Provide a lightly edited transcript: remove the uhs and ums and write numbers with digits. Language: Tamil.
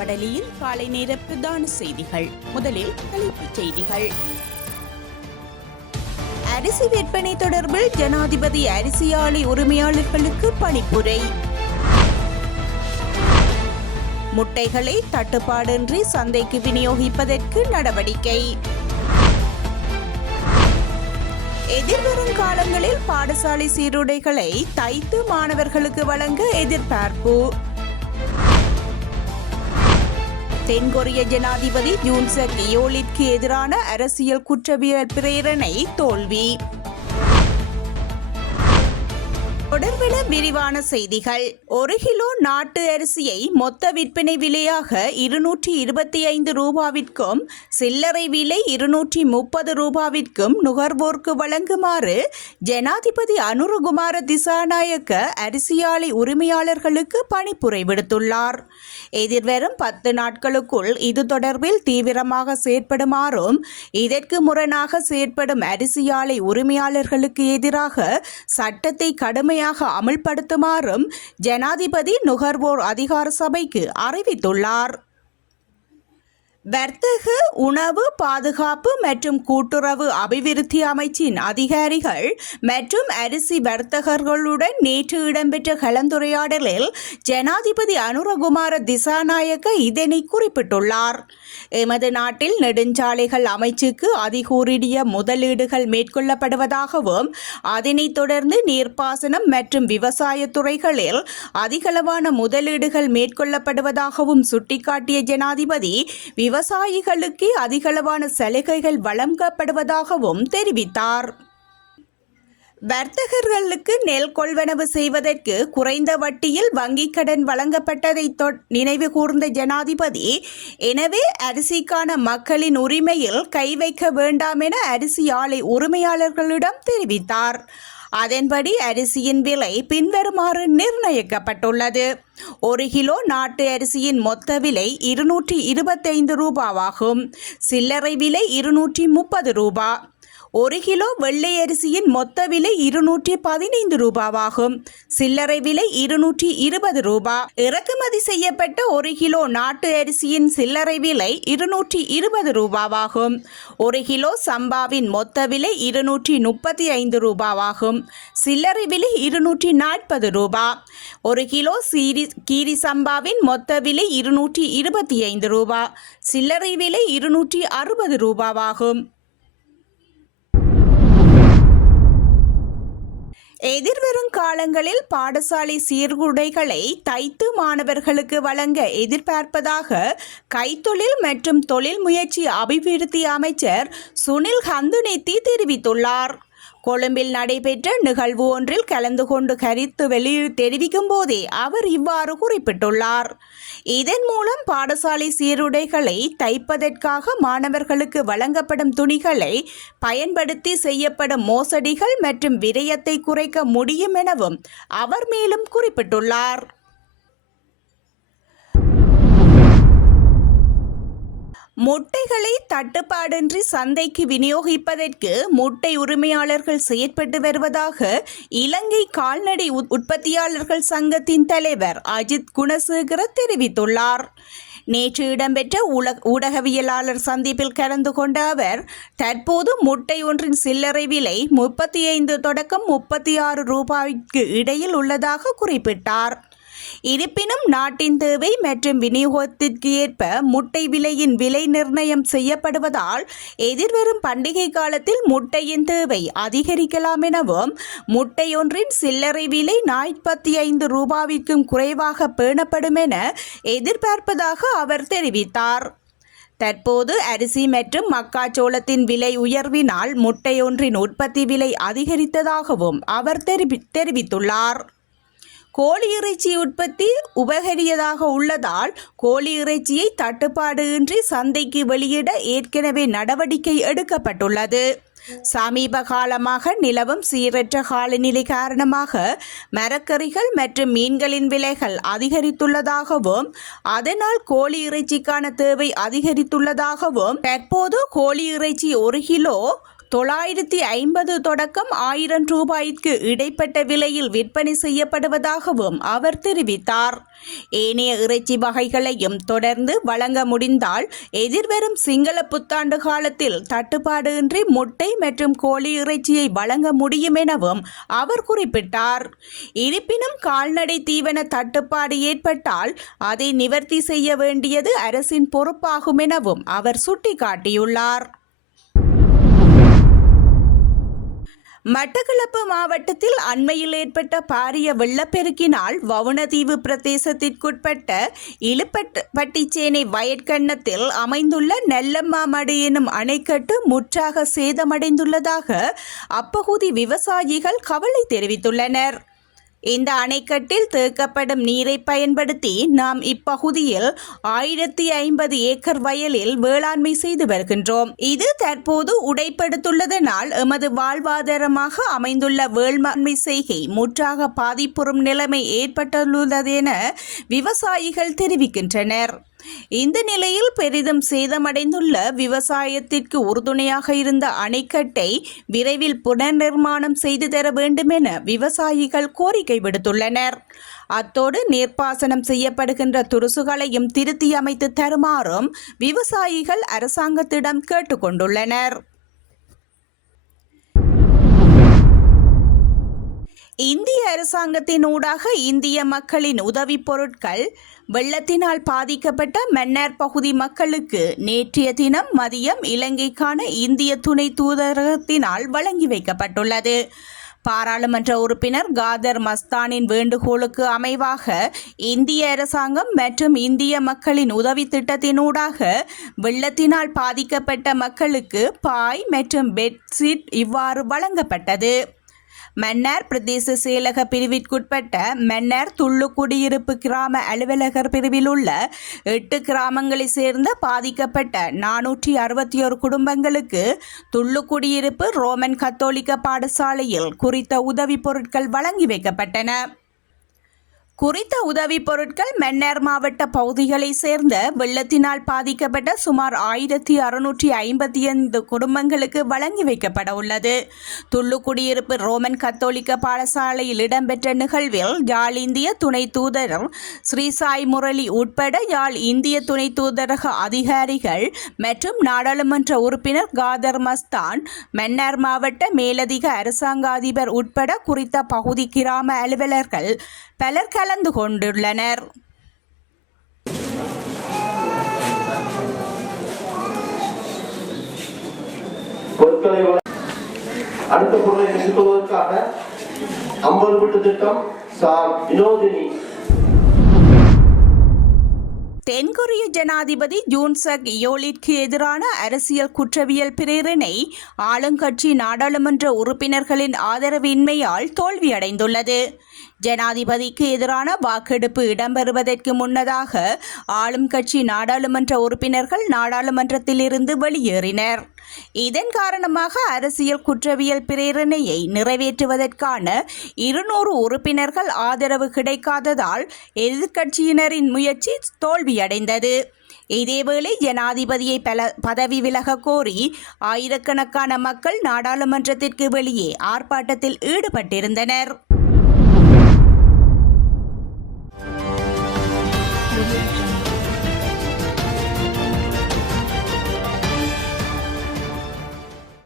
வடலியில் காலை நேர பிரதான செய்திகள். முதலில் தலைப்புச் செய்திகள். அரிசி விற்பனை தொடர்பில் ஜனாதிபதி அரிசி ஆலை உரிமையாளர்களுக்கு பணிப்புரை. முட்டைகளை தட்டுப்பாடின்றி சந்தைக்கு விநியோகிப்பதற்கு நடவடிக்கை. எதிர்வரும் காலங்களில் பாடசாலை சீருடைகளை தைத்து மாணவர்களுக்கு வழங்க எதிர்பார்ப்பு. தென்கொரிய ஜனாதிபதி யூன் சக் யோலிற்கு எதிரான அரசியல் குற்றவியல் பிரேரணை தோல்வி. தொடர்பென விரிவான செய்திகள். 1 கிலோ நாட்டு அரிசியை மொத்த விற்பனை விலையாக 225 ரூபாவிற்கும் சில்லறை விலை 230 ரூபாவிற்கும் நுகர்வோருக்கு வழங்குமாறு ஜனாதிபதி அனுரகுமார திசாநாயக்க அரிசி ஆலை உரிமையாளர்களுக்கு பணிப்புரை விடுத்துள்ளார். எதிர்வரும் 10 நாட்களுக்குள் இது தொடர்பில் தீவிரமாக செயற்படுமாறும் இதற்கு முரணாக செயற்படும் அரிசி ஆலை உரிமையாளர்களுக்கு எதிராக சட்டத்தை கடுமையாக அமல்படுத்துமாறும் ஜனாதிபதி நுகர்வோர் அதிகார சபைக்கு அறிவித்துள்ளார். வர்த்தக, உணவு பாதுகாப்பு மற்றும் கூட்டுறவு அபிவிருத்தி அமைச்சின் அதிகாரிகள் மற்றும் அரிசி வர்த்தகர்களுடன் நேற்று இடம்பெற்ற கலந்துரையாடலில் ஜனாதிபதி அனுரகுமார திசாநாயக்க இதனை குறிப்பிட்டுள்ளார். எமது நாட்டில் நெடுஞ்சாலைகள் அமைச்சுக்கு அதிகூறிய முதலீடுகள் மேற்கொள்ளப்படுவதாகவும் அதனைத் தொடர்ந்து நீர்ப்பாசனம் மற்றும் விவசாய துறைகளில் அதிகளவான முதலீடுகள் மேற்கொள்ளப்படுவதாகவும் சுட்டிக்காட்டிய ஜனாதிபதி விவசாயிகளுக்கு அதிகளவான சலுகைகள் வழங்கப்படுவதாகவும் தெரிவித்தார். வர்த்தகர்களுக்கு நெல் கொள்வனவு செய்வதற்கு குறைந்த வட்டியில் வங்கிக் கடன் வழங்கப்பட்டதை நினைவு கூர்ந்த ஜனாதிபதி, எனவே அரிசிக்கான மக்களின் உரிமையில் கை வைக்க வேண்டாம் என அரிசி ஆலை உரிமையாளர்களிடம் தெரிவித்தார். அதன்படி அரிசியின் விலை பின்வருமாறு நிர்ணயிக்கப்பட்டுள்ளது. 1 கிலோ நாட்டு அரிசியின் மொத்த விலை 225 ரூபாவாகும். சில்லறை விலை 230 ரூபா. 1 கிலோ வெள்ளை அரிசியின் மொத்த விலை 215 ரூபாவாகும். சில்லறை விலை 220 ரூபா. இறக்குமதி செய்யப்பட்ட 1 கிலோ நாட்டு அரிசியின் சில்லறை விலை 220 ரூபாவாகும். 1 கிலோ சம்பாவின் மொத்த விலை 235 ரூபாவாகும். சில்லறை விலை 240 ரூபா. 1 கிலோ கீரி சம்பாவின் மொத்த விலை 225 ரூபா. சில்லறை விலை 260 ரூபாவாகும். எதிர்வரும் காலங்களில் பாடசாலை சீருடைகளை தைத்து மாணவர்களுக்கு வழங்க எதிர்பார்ப்பதாக கைத்தொழில் மற்றும் தொழில் முயற்சி அபிவிருத்தி அமைச்சர் சுனில் ஹந்துனெத்தி தெரிவித்துள்ளார். கொழும்பில் நடைபெற்ற நிகழ்வு ஒன்றில் கலந்து கொண்டு கருத்து தெரிவிக்கும் போதே அவர் இவ்வாறு குறிப்பிட்டுள்ளார். இதன் மூலம் பாடசாலை சீருடைகளை தைப்பதற்காக மாணவர்களுக்கு வழங்கப்படும் துணிகளை பயன்படுத்தி செய்யப்படும் மோசடிகள் மற்றும் விரயத்தை குறைக்க முடியும் எனவும் அவர் மேலும் குறிப்பிட்டுள்ளார். முட்டைகளை தட்டுப்பாடின்றி சந்தைக்கு விநியோகிப்பதற்கு முட்டை உரிமையாளர்கள் செயற்பட்டு வருவதாக இலங்கை கால்நடை உற்பத்தியாளர்கள் சங்கத்தின் தலைவர் அஜித் குணசேகர தெரிவித்துள்ளார். நேற்று இடம்பெற்ற ஊடகவியலாளர் சந்திப்பில் கலந்து கொண்ட அவர், தற்போது முட்டை ஒன்றின் சில்லறை விலை 35 தொடக்கம் 36 ரூபாய்க்கு இடையில் உள்ளதாக குறிப்பிட்டார். இருப்பினும் நாட்டின் தேவை மற்றும் விநியோகத்திற்கு ஏற்ப முட்டை விலையின் விலை நிர்ணயம் செய்யப்படுவதால் எதிர்வரும் பண்டிகை காலத்தில் முட்டையின் தேவை அதிகரிக்கலாம் எனவும் முட்டை ஒன்றின் சில்லறை விலை 45 ரூபாவிற்கும் குறைவாக பேணப்படும் என எதிர்பார்ப்பதாக அவர் தெரிவித்தார். தற்போது அரிசி மற்றும் மக்காச்சோளத்தின் விலை உயர்வினால் முட்டை ஒன்றின் உற்பத்தி விலை அதிகரித்ததாகவும் அவர் தெரிவித்துள்ளார். கோழி இறைச்சி உற்பத்தி உபகரியதாக உள்ளதால் கோழி இறைச்சியை தட்டுப்பாடு இன்றி சந்தைக்கு வெளியிட ஏற்கனவே நடவடிக்கை எடுக்கப்பட்டுள்ளது. சமீப காலமாக நிலவும் சீரற்ற காலநிலை காரணமாக மரக்கறிகள் மற்றும் மீன்களின் விலைகள் அதிகரித்துள்ளதாகவும் அதனால் கோழி இறைச்சிக்கான தேவை அதிகரித்துள்ளதாகவும் தற்போது கோழி இறைச்சி 1 கிலோ 950 தொடக்கம் 1000 ரூபாய்க்கு இடைப்பட்ட விலையில் விற்பனை செய்யப்படுவதாகவும் அவர் தெரிவித்தார். ஏனைய இறைச்சி வகைகளையும் தொடர்ந்து வழங்க முடிந்தால் எதிர்வரும் சிங்கள புத்தாண்டு காலத்தில் தட்டுப்பாடு இன்றி முட்டை மற்றும் கோழி இறைச்சியை வழங்க முடியும் எனவும் அவர் குறிப்பிட்டார். இருப்பினும் கால்நடை தீவன தட்டுப்பாடு ஏற்பட்டால் அதை நிவர்த்தி செய்ய வேண்டியது அரசின் பொறுப்பாகும் எனவும் அவர் சுட்டிக்காட்டியுள்ளார். மட்டக்களப்பு மாவட்டத்தில் அண்மையில் ஏற்பட்ட பாரிய வெள்ளப்பெருக்கினால் வவுணதீவு பிரதேசத்திற்குட்பட்ட இலுப்பட்டிச்சேனை வயற்கண்ணத்தில் அமைந்துள்ள நெல்லம்மாமடு எனும் அணைக்கட்டு முற்றாக சேதமடைந்துள்ளதாக அப்பகுதி விவசாயிகள் கவலை தெரிவித்துள்ளனர். இந்த அணைக்கட்டில் தேக்கப்படும் நீரை பயன்படுத்தி நாம் இப்பகுதியில் 1050 ஏக்கர் வயலில் வேளாண்மை செய்து வருகின்றோம். இது தற்போது உடைப்படுத்துள்ளதனால் எமது வாழ்வாதாரமாக அமைந்துள்ள வேளாண்மை செய்கை முற்றாக பாதிப்புறும் நிலைமை ஏற்பட்டுள்ளதென விவசாயிகள் தெரிவிக்கின்றனர். இந்த நிலையில் பெரிதும் சேதமடைந்துள்ள விவசாயத்திற்கு உறுதுணையாக இருந்த அணைக்கட்டை விரைவில் புனர்நிர்மாணம் செய்து தர வேண்டும் என விவசாயிகள் கோரிக்கை விடுத்துள்ளனர். அத்தோடு நீர்ப்பாசனம் செய்யப்படுகின்ற துருசுகளையும் திருத்தி அமைத்து தருமாறும் விவசாயிகள் அரசாங்கத்திடம் கேட்டுக்கொண்டுள்ளனர். இந்திய அரசாங்கத்தின் ஊடாக இந்திய மக்களின் உதவிப் பொருட்கள் வெள்ளத்தினால் பாதிக்கப்பட்ட மன்னார் பகுதி மக்களுக்கு நேற்றைய தினம் மதியம் இலங்கைக்கான இந்திய துணை தூதரகத்தினால் வழங்கி வைக்கப்பட்டுள்ளது. பாராளுமன்ற உறுப்பினர் காதர் மஸ்தானின் வேண்டுகோளுக்கு அமைவாக இந்திய அரசாங்கம் மற்றும் இந்திய மக்களின் உதவி திட்டத்தினூடாக வெள்ளத்தினால் பாதிக்கப்பட்ட மக்களுக்கு பாய் மற்றும் பெட்ஷீட் இவ்வாறு வழங்கப்பட்டது. மன்னார் பிரதேச செயலக பிரிவிற்குட்பட்ட மன்னார் துள்ளு குடியிருப்பு கிராம அலுவலகர் பிரிவில் உள்ள 8 கிராமங்களை சேர்ந்த பாதிக்கப்பட்ட 461 குடும்பங்களுக்கு துள்ளு குடியிருப்பு ரோமன் கத்தோலிக்க பாடசாலையில் குறித்த உதவிப் பொருட்கள் வழங்கி வைக்கப்பட்டன. குறித்த உதவிப் பொருட்கள் மன்னார் மாவட்ட பகுதிகளை சேர்ந்த வெள்ளத்தினால் பாதிக்கப்பட்ட சுமார் 1655 குடும்பங்களுக்கு வழங்கி வைக்கப்பட உள்ளது. துள்ளு குடியிருப்பு ரோமன் கத்தோலிக்க பாடசாலையில் இடம்பெற்ற நிகழ்வில் யாழ் இந்திய துணை தூதர் ஸ்ரீசாய் முரளி உட்பட யாழ் இந்திய துணை தூதரக அதிகாரிகள் மற்றும் நாடாளுமன்ற உறுப்பினர் காதர் மஸ்தான், மன்னார் மாவட்ட மேலதிக அரசாங்க அதிபர் உட்பட குறித்த பகுதி கிராம அலுவலர்கள் பலர் கலந்து கொண்டுள்ளனர். அடுத்த பொருளை எடுத்துக்கொள்வதற்காக அம்பல்பட்டு திட்டம் வினோதினி. தென்கொரிய ஜனாதிபதி யூன் சக் யோலிற்கு எதிரான அரசியல் குற்றவியல் பிரேரணை ஆளுங்கட்சி நாடாளுமன்ற உறுப்பினர்களின் ஆதரவின்மையால் தோல்வியடைந்துள்ளது. ஜனாதிபதிக்கு எதிரான வாக்கெடுப்பு இடம்பெறுவதற்கு முன்னதாக ஆளும் கட்சி நாடாளுமன்ற உறுப்பினர்கள் நாடாளுமன்றத்திலிருந்து வெளியேறினர். இதன் காரணமாக அரசியல் குற்றவியல் பிரேரணையை நிறைவேற்றுவதற்கான 200 உறுப்பினர்கள் ஆதரவு கிடைக்காததால் எதிர்க்கட்சியினரின் முயற்சி தோல்வியடைந்தது. இதேவேளை ஜனாதிபதியை பதவி விலக கோரி ஆயிரக்கணக்கான மக்கள் நாடாளுமன்றத்திற்கு வெளியே ஆர்ப்பாட்டத்தில் ஈடுபட்டிருந்தனர்.